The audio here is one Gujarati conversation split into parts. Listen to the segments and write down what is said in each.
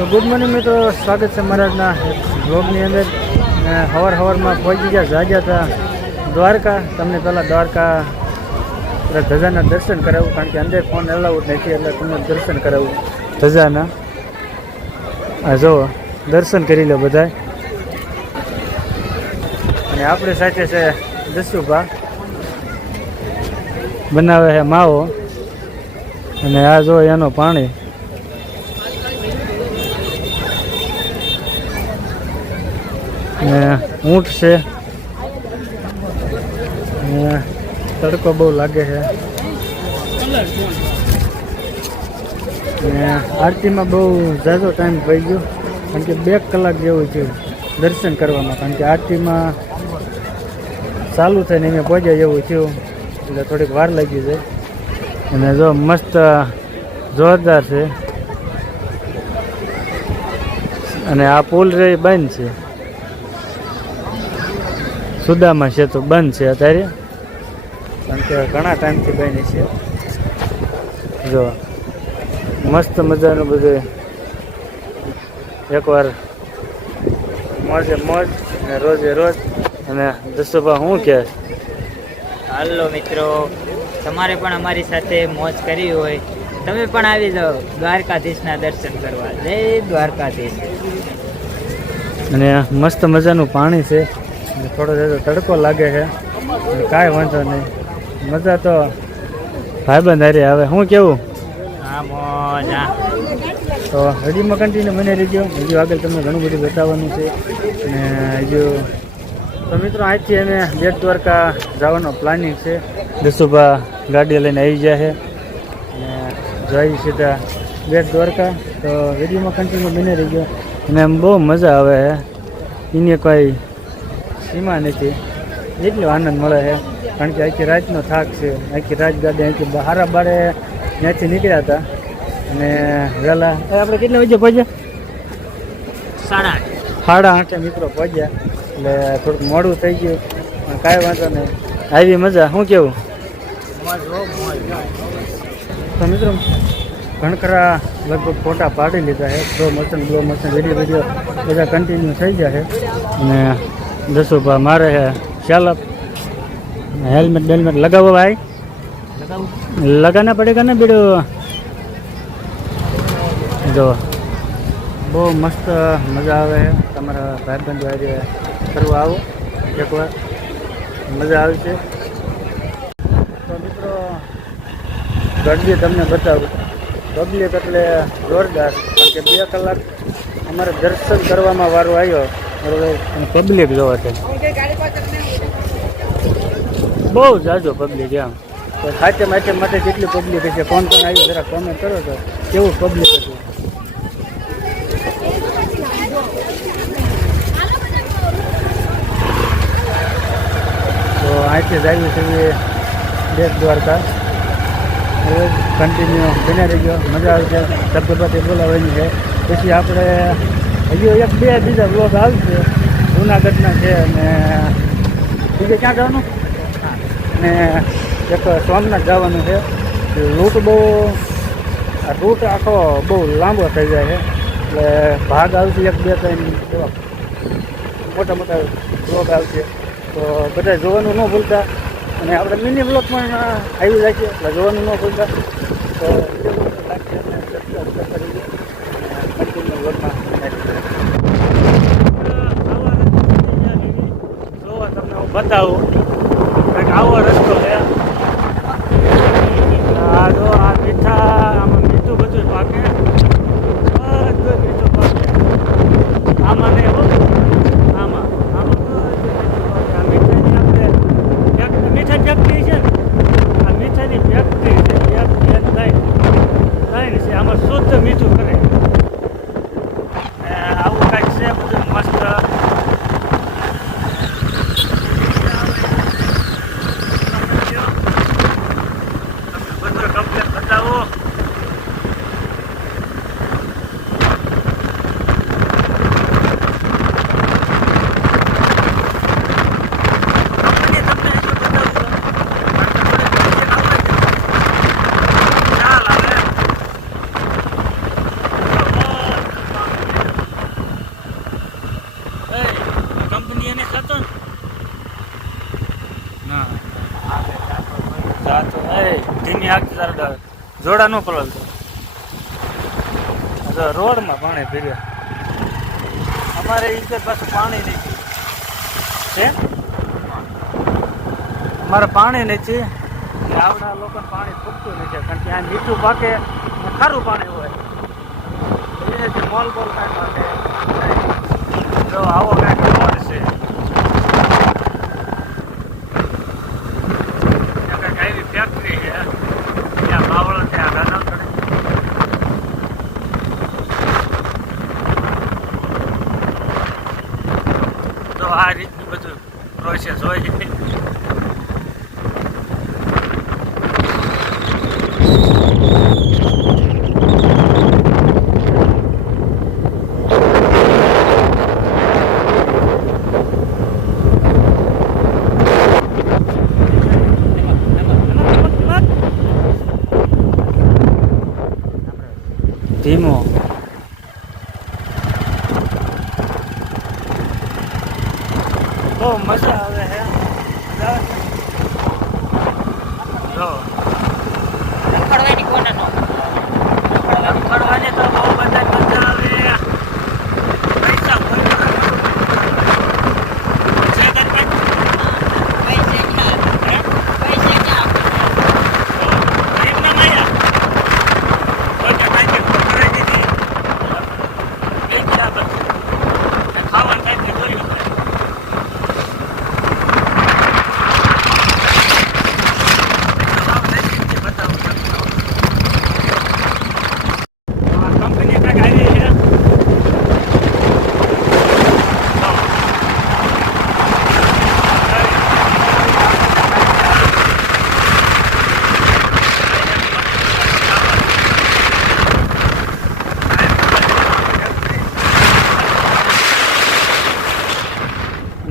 તો ગુડ મોર્નિંગ મિત્રો, સ્વાગત છે મહારાજના બ્લોગની અંદર. સવારમાં પહોંચી ગયા જાગ્યા હતા દ્વારકા. તમને પહેલાં દ્વારકા ધજાના દર્શન કરાવું, કારણ કે અંદર ફોન એલાઉડ નથી, એટલે તમને દર્શન કરાવું ધજાના. આ જો દર્શન કરી લો બધા. અને આપણે સાથે છે દસુભા, બનાવે છે માવો. અને આ જો એનો પાણી. ને ઊંટ છે. તડકો બહુ લાગે છે. ને આરતીમાં બહુ ઝાઝો ટાઈમ થઈ ગયો, કારણ કે 2 કલાક જેવું છે દર્શન કરવામાં, કારણ કે આરતીમાં ચાલુ થઈને એને પહોંચ્યા જેવું થયું, એટલે થોડીક વાર લાગી જાય. અને જો મસ્ત જોરદાર છે. અને આ પુલ રે બંધ છે, સુદામા છે તો બંધ છે અત્યારે, કારણ કે ઘણા ટાઈમથી બંધ છે. જો મસ્ત મજાનું બધું એકવાર મોજે મોજ અને રોજે રોજ. અને દસોભા શું કહે? હાલો મિત્રો, તમારે પણ અમારી સાથે મોજ કરવી હોય, તમે પણ આવી જાઓ દ્વારકાધીશના દર્શન કરવા. જય દ્વારકાધીશ. અને મસ્ત મજાનું પાણી છે. થોડો તડકો લાગે છે, કાંઈ વાંધો નહીં. મજા તો ભાઈબંધ હારે આવે. શું કેવું? હા મોજ. હા તો હજીમાં કન્ટિન્યુ બને રહીજો. હજુ આગળ તમને ઘણું બધું બતાવવાનું છે. અને હજુ તો મિત્રો આજથી અમે બેટ દ્વારકા જવાનો પ્લાનિંગ છે. દસુભા ગાડી લઈને આવી જાય છે અને જઈ સીધા બેટ દ્વારકા. તો વિડીયોમાં કન્ટિન્યુ બને રહીજો. અને એમ બહુ મજા આવે છે, એની કોઈ સીમા નથી. એટલો આનંદ મળે છે, કારણ કે આખી રાતનો થાક છે. આખી રાત ગાડી અહીંથી હારા બારે ત્યાંથી નીકળ્યા હતા. અને વહેલા આપણે કેટલા વાગે પહોંચ્યા? 8:30 મિત્રો પહોંચ્યા, એટલે થોડુંક મોડું થઈ ગયું, પણ કાંઈ વાંધો નહીં. આવી મજા. શું કેવું? તો મિત્રો ઘણખરા લગભગ ફોટા પાડી લીધા છે. સ્લો મોશન વિડીયો બધા કન્ટિન્યુ થઈ ગયા છે. અને દસુભા મારે છે ચાલક. હેલ્મેટ બેલ્મેટ લગાવો ભાઈ, લગાના પડેગા ને બીડું. જો બહુ મસ્ત મજા આવે છે. તમારા ભાઈબંધો હારે ફરવા આવો એકવાર, મજા આવે છે. તો મિત્રો ગરબી તમને બતાવું. પબ્લિક એટલે જોરદાર, કારણ કે 2 કલાક અમારે દર્શન કરવામાં વારો આવ્યો, બરોબર. અને પબ્લિક જોવા છે બહુ જાજો પબ્લિક. એમ તો ખાતે માટે કેટલી પબ્લિક હશે, કોણ આવ્યું જરા કોમેન્ટ કરો તો કેવું પબ્લિક હતું. તો અહીંથી જ આવ્યું છે બેટ દ્વારકા. હવે કન્ટિન્યુ બને રહીજો, મજા આવશે. ધબધબાથી બોલાવવાની છે. પછી આપણે હજુ 1-2 બીજા બ્લોગ આવશે જૂનાગઢના છે. અને બીજે ક્યાં જવાનું? અને એક સોમનાથ જવાનું છે. રૂટ આખો બહુ લાંબો થઈ જાય છે, એટલે ભાગ આવશે 1-2-3 એવા મોટા બ્લોગ આવશે. તો બધા જોવાનું ન ભૂલતા. અને આપણે મિની બ્લોગ પણ આવી જાય છે, એટલે જોવાનું ન ભૂલતા. તો કન્ટિન્યુ બ્લોગમાં તમને હું બતાવું. કંઈક આવો રસ્તો છે. આ જો આ મીઠા, આમાં મીઠું બધું પાકે, બધું મીઠું પાકે. આમાં નહીં હો, આમાં મીઠાની આપણે મીઠા ફેક્ટરી છે ને, આ મીઠાની ફેક્ટરી છે. થાય છે આમાં શુદ્ધ મીઠું કરે. આવું કાંઈક છે બધું મસ્ત. બતાવો. જોડા ન પલળતો. રોડમાં પાણી ભર્યા. અમારે ઈધર પાછું પાણી નથી છે. અમારે પાણી નથી. આવડા લોકોને પાણી ખૂટતું નથી કારણ કે આ મીઠું પાકે ને ખારું પાણી હોય. એ મોલ બોલ કાંઈ માટે જો આવો કાંઈક મોલ છે. કાંઈક આવી ફેક્ટરી છે ત્યાં બાવળો ત્યાં ગાના પડે. તો આ રીતનું બધું પ્રોસેસ હોય છે. ધીમો બહુ મજા આવે હે. જો રખડવાની કોને નો રખડવાની તો બહુ બધા મજા આવે. પૈસા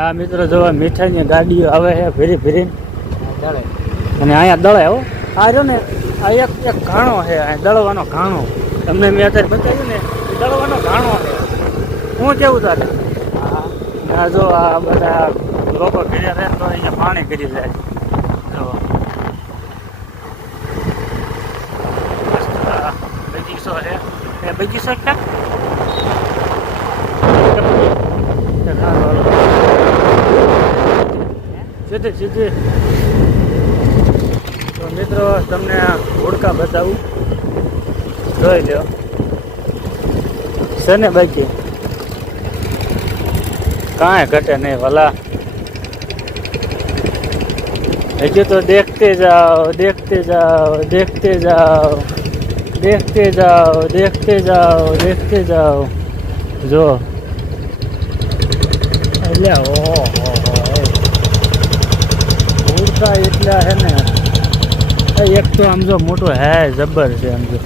આ મિત્રો જોવા મીઠાઈની ગાડીઓ આવે છે ફેરી ફેરીને અને અહીંયા દળે હો. આ જો ને આ એક એક ઘાણો છે, અહીંયા દળવાનો ઘાણો. તમને મેં અત્યારે બતાવ્યું ને એ દળવાનો ઘાણો છે. હું કેવું તારે આ જો આ બધા લોકો ઘેર્યા રહે તો અહીંયા પાણી કરી જાય. જો બગીચો છે એ બગીચો ક્યાંક સીધે સીધે. તો મિત્રો તમને હોડકા બતાવું, જોઈ લો છે ને બાકી કાંઈ ઘટે નહીં વાલા. હજુ તો દેખતે જાઓ દેખતે જાઓ દેખતે જાઓ देखते जाओ देखते जाओ देखते जाओ. जो એટલે ઉડતા એટલા હે ને. એક તો આમ જો મોટો હે જબર છે. આમ જો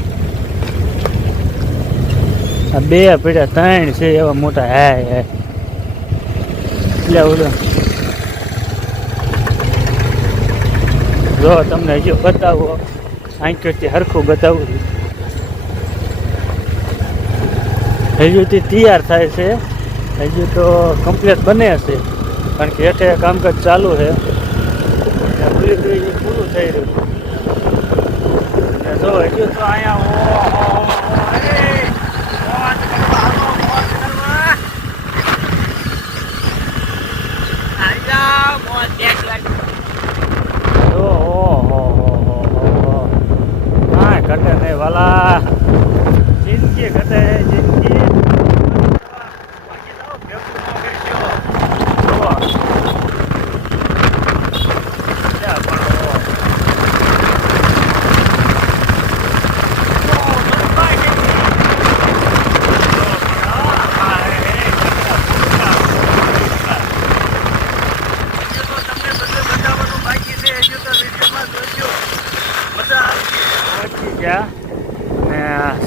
આ બે પીડા ત્રણ છે એવા મોટા હે એટલે ઉડો. જો તમને હજુ બતાવો આંખોથી હરખું બતાવું. હજુ તે તૈયાર થાય છે, હજુ તો કમ્પ્લીટ બને હશે કારણ કે હેઠે કામકાજ ચાલુ છે. પૂરું થઈ રહ્યું જો હજુ તો અહીંયા ઘટે નહીં વાલા. જિંદગી ઘટે જિંદગી.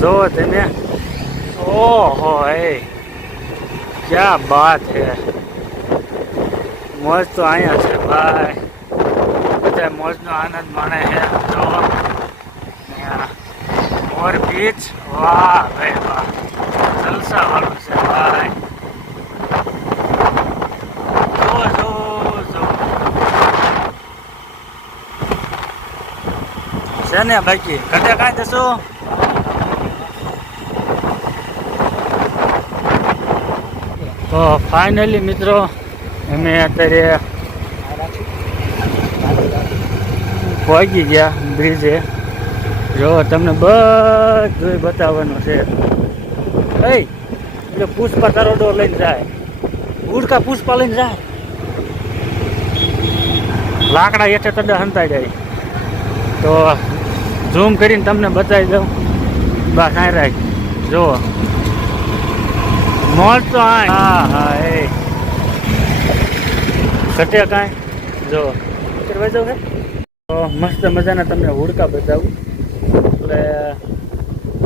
જો તમે ઓહો ક્યાં બાત હે. મોજ તો અહીંયા છે ભાઈ, બધા મોજનો આનંદ માણે છે. જો મોર બીચ, વાહ ભાઈ વાહ, જલસા વાળું છે ભાઈ. જો જો જો છે છે ને બાકી ઘટે કાંઈ જશો તો ફાઇનલી મિત્રો અમે અત્યારે પહોંચી ગયા બ્રિજે. જો તમને બધું બતાવવાનું છે. એટલે પુષ્પા તરોડો લઈને જાય, ઉડકા પુષ્પા લઈને જાય, લાકડા હેઠે તડા હંતાઈ જાય. તો ઝૂમ કરીને તમને બતાવી દઉં. બસ આ રાખ જો મોજ તો હા હા એ ઘટે કાંઈ જો કરવા જાવ હે તો મસ્ત મજાના તમને હુડકા બતાવું. એટલે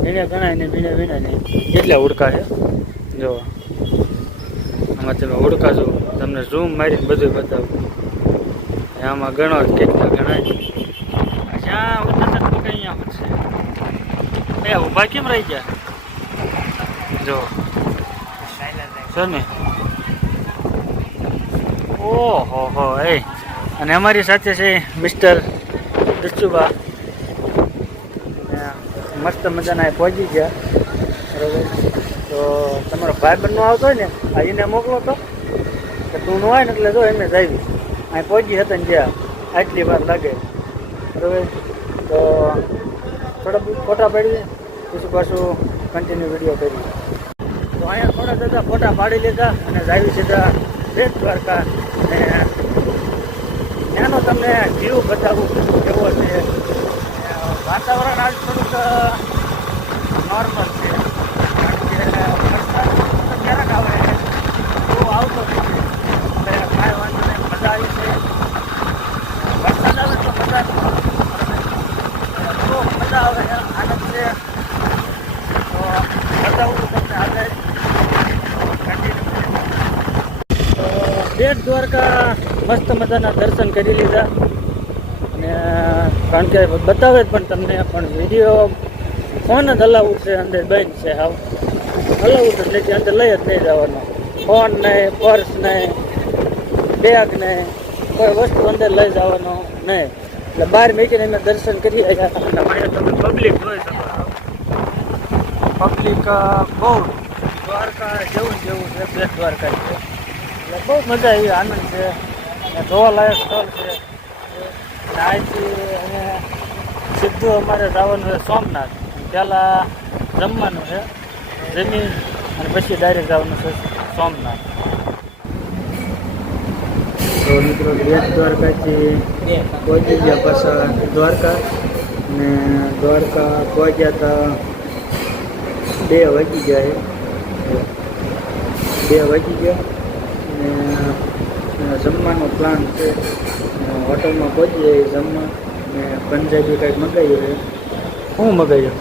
એને ગણાય ને વીણા ને કેટલા હુડકા છે જો આમાં તમે હુડકા જો તમને ઝૂમ મારીને બધું બતાવું. આમાં ગણો કેટલા ગણાય. જ્યાં ઉતરતા તો કઈ અહીંયા છે. ઊભા કેમ રહી ગયા જો સર ને. ઓહો હો એ અને અમારી સાથે છે મિસ્ટર દસ્તુબા. મસ્ત મજાના એ પહોંચી ગયા બરોબર. તો તમારો ભાઈ બંધ આવતો હોય ને આ એને મોકલો તો કે તું ન હોય ને એટલે જો એમને જ આવી અહીં પહોંચી હતા ને જ્યાં આટલી વાર લાગે બરોબર. તો થોડા ફોટા પાડીએ પછી પાછું કન્ટિન્યુ વિડીયો કરીએ. તો અહીંયા થોડા બધા ફોટા પાડી લીધા અને જાવી સીધા બેટ દ્વારકા. અને ત્યાંનો તમને વ્યૂ બતાવું કેવો છે. વાતાવરણ આજ થોડુંક નોર્મલ છે કારણ કે વરસાદ ક્યારેક આવે બહુ આવતો નથી એટલે કાંઈ વાંધો નહીં. મજા આવી છે. વરસાદ આવે તો મજા બહુ મજા આવે આનંદ છે. તો બતાવું તમને આગળ બેટ દ્વારકા મસ્ત મજાના દર્શન કરી લીધા. અને કારણ કે બતાવે જ પણ તમને પણ વિડીયો ફોન જ હલાવવું છે અંદર બંધ છે. હાવ હલાવવું જ નથી અંદર લઈ જ નહીં જવાનો. ફોન નહીં, પર્સ નહીં, બેગ નહીં, કોઈ વસ્તુ અંદર લઈ જવાનો નહીં. એટલે બહાર મૂકીને અમે દર્શન કરી આવ્યા. અને અહીંયા તમે પબ્લિક જોઈ શકો છો. પબ્લિક બહુ દ્વારકા જેવું છે બેટ દ્વારકા છે. એટલે બહુ મજા આવી, આનંદ છે અને જોવાલાયક સ્થળ છે. અને અહીંથી અમે સીધું અમારે જવાનું છે સોમનાથ. પહેલાં જમવાનું છે, જમી અને પછી ડાયરેક્ટ જવાનું છે સોમનાથ. તો મિત્રો બેટ દ્વારકાથી પહોંચી ગયા પાછા દ્વારકા. અને દ્વારકા પહોંચ્યા હતા 2 વાગી ગયા. 2 વાગી ગયા અને જમવાનો પ્લાન છે. હોટલમાં પહોંચી જાય જમવા. ને પંજાબી કંઈક મગાવ્યું છે. શું મગાવ્યું?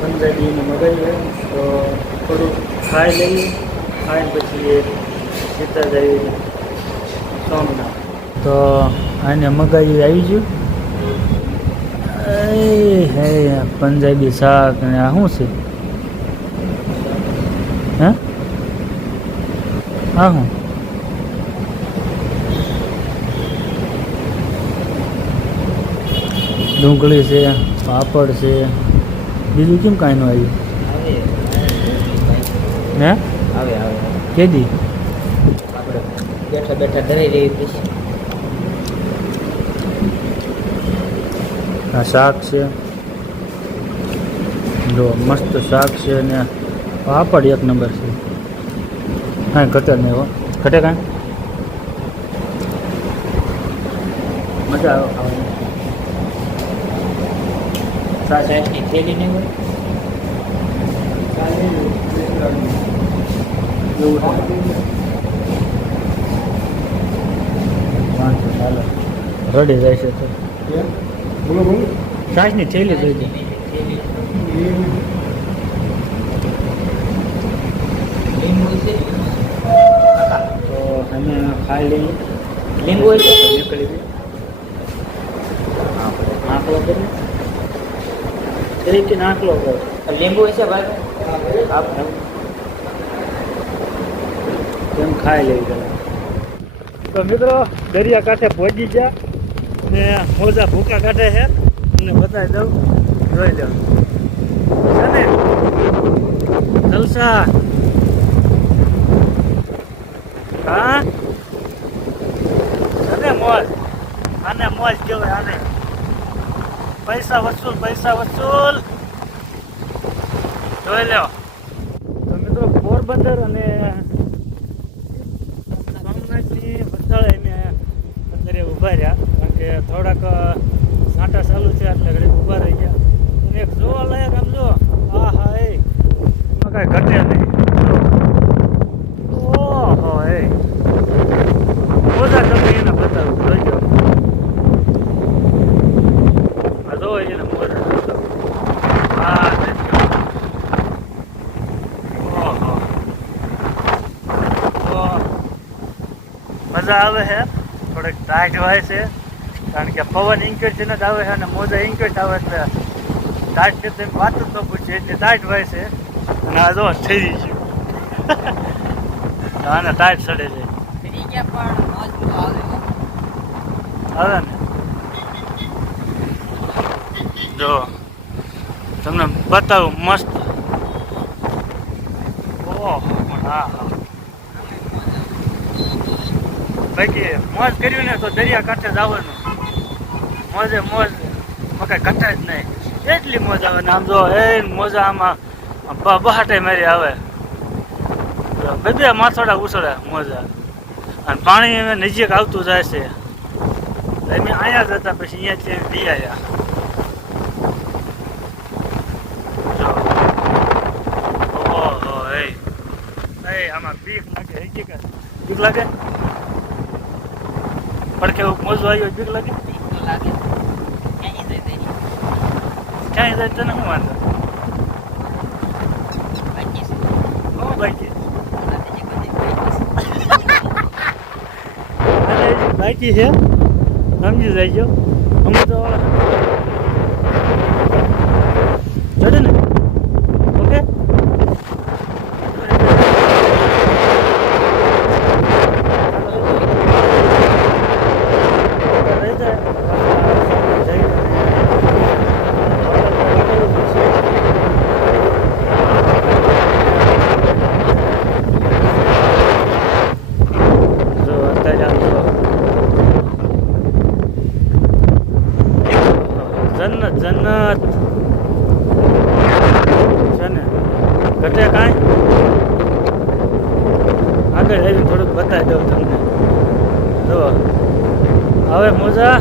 પંજાબીને મગાવ્યું. તો થોડુંક ખાઈ લઈએ. ખાઈને પછી સીધા જઈએ સોમનાથ. તો આને મગાવી આવી ગયું. હે પંજાબી શાક ને આ શું છે? હે હા હું ડુંગળી છે, પાપડ છે, બીજું કેમ કાંઈ ન આવ્યું? હે આવે કેદી આપણે બેઠા બેઠા ધરાઈ રહી પછી આ શાક છે જો મસ્ત શાક છે ને પાપડ 1 નંબર છે. કાંઈ ઘટે નહીં હો. ઘટે કાંઈ મજા આવે ખાવાની. સાસની થેલી નહીં હોય રડી જાય છે તો છાશની થેલી જોઈ દે. તો અમે ખાઈ લઈએ. લીંબુ હોય છે? નીકળી ગઈ આંકલો કરી તરીકે આંકલો કરો. લીંબુ હોય છે ભાઈ? એમ ખાઈ લેવી. તો મિત્રો દરિયા કાંઠે પહોંચી ગયા. ને મોજા ભૂકા કાઢે છે તમને બતાવી દઉં જોઈ લો છે ને જલસા હા અને મોજ આને મોજ કહેવાય આને પૈસા વસૂલ જોઈ લો તો મિત્રો પોરબંદર અને સોમનાથની વસ્તાળે અમે અંદર ઊભા રહ્યા કારણ કે થોડાક સાંટા ચાલુ છે એટલે ઘડી ઊભા રહી ગયા અને એક જોવા લાયક આમ જો હા હા એમાં કાંઈ ઘટે નહીં ઓહો મોજા તમે એને બતાવું જોઈ લો આ જો એને મોજા બતાવું હા ઓહો મજા આવે છે થોડીક ટાઈટ હોય છે કારણ કે પવન ઇન્કેટ ને જ આવે છે અને મોજા ઇન્કેટ આવે એટલે ટાઈટ કે તેમ વાત જ ન પૂછે એટલે ટાઈટ હોય છે અને આ જો થઈ ગયું આને ટાઈટ સડે છે આવે ને જો તમને બતાવું મસ્ત ઓહ હા હા બાકી મોજ કર્યું ને તો દરિયા કાંઠે જવાનું મોજે મોજ કઈ ઘટે જ નહીં એટલી મોજ આવે ને આમ જો એ મોજા આમાં બહાટે મારી આવે બે માથોડા ઉછળે મોજા અને પાણી એમ નજીક આવતું જાય છે અમે અહીંયા જ હતા પછી અહીંયાથી બી આવ્યા ઓહો એ આમાં બીક લાગે બીક લાગે પડકે મોજો આવ્યો બીક લાગે ક્યાંય જાય તને શું વાંધો બાકી બાકી છે સમજી જાય અમે તો ચડે ને ઓકે જન્નત છે ને ઘટે કાંઈ આગળ જઈને થોડુંક બતાવી દઉં તમને જો હવે મોજા